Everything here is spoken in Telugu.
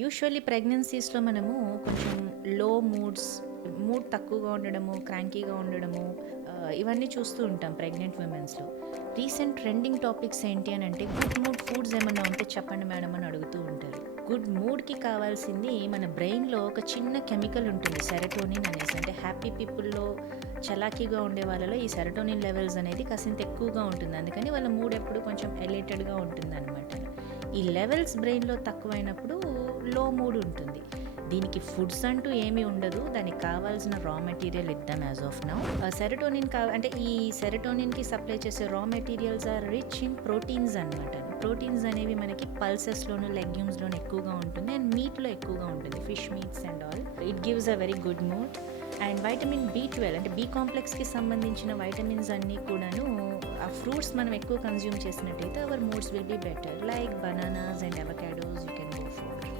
యూజువల్లీ ప్రెగ్నెన్సీస్‌లో మనము కొంచెం మూడ్ తక్కువగా ఉండడము, క్రాంకీగా ఉండడము ఇవన్నీ చూస్తూ ఉంటాం ప్రెగ్నెంట్ విమెన్స్‌లో. రీసెంట్ ట్రెండింగ్ టాపిక్స్ ఏంటి అనంటే, గుడ్ మూడ్ ఫుడ్స్ ఏమన్నా ఉంటే చెప్పండి మేడం అని అడుగుతూ ఉంటారు. గుడ్ మూడ్‌కి కావాల్సింది మన బ్రెయిన్‌లో ఒక చిన్న కెమికల్ ఉంటుంది సెరటోనిన్ అనేసి. అంటే హ్యాపీ పీపుల్‌లో చలాకీగా ఉండే వాళ్ళలో ఈ సెరటోనిన్ లెవెల్స్ అనేది కాసింత ఎక్కువగా ఉంటుంది. అందుకని వాళ్ళ మూడ్ ఎప్పుడు కొంచెం ఎలేటెడ్‌గా ఉంటుందనమాట. ఈ లెవెల్స్ బ్రెయిన్‌లో తక్కువైనప్పుడు లో మూడ్ ఉంటుంది. దీనికి ఫుడ్స్ అంటూ ఏమీ ఉండదు. దానికి కావాల్సిన రా మెటీరియల్ ఇద్దాం యాజ్ ఆఫ్ నౌ. సెరటోనిన్ అంటే ఈ సెరటోనిన్‌కి సప్లై చేసే raw materials are rich in proteins అనమాట. ప్రోటీన్స్ అనేవి మనకి పల్సెస్‌లోను, లెగ్యూమ్స్‌లోను ఎక్కువగా ఉంటుంది అండ్ మీట్‌లో ఎక్కువగా ఉంటుంది. Fish meats and all. It gives a very good mood. And vitamin B12 అంటే బి కాంప్లెక్స్‌కి సంబంధించిన వైటమిన్స్ అన్నీ కూడాను ఆ ఫ్రూట్స్ మనం ఎక్కువ కన్జ్యూమ్ చేసినట్టయితే our moods will be better. Like bananas and avocados you can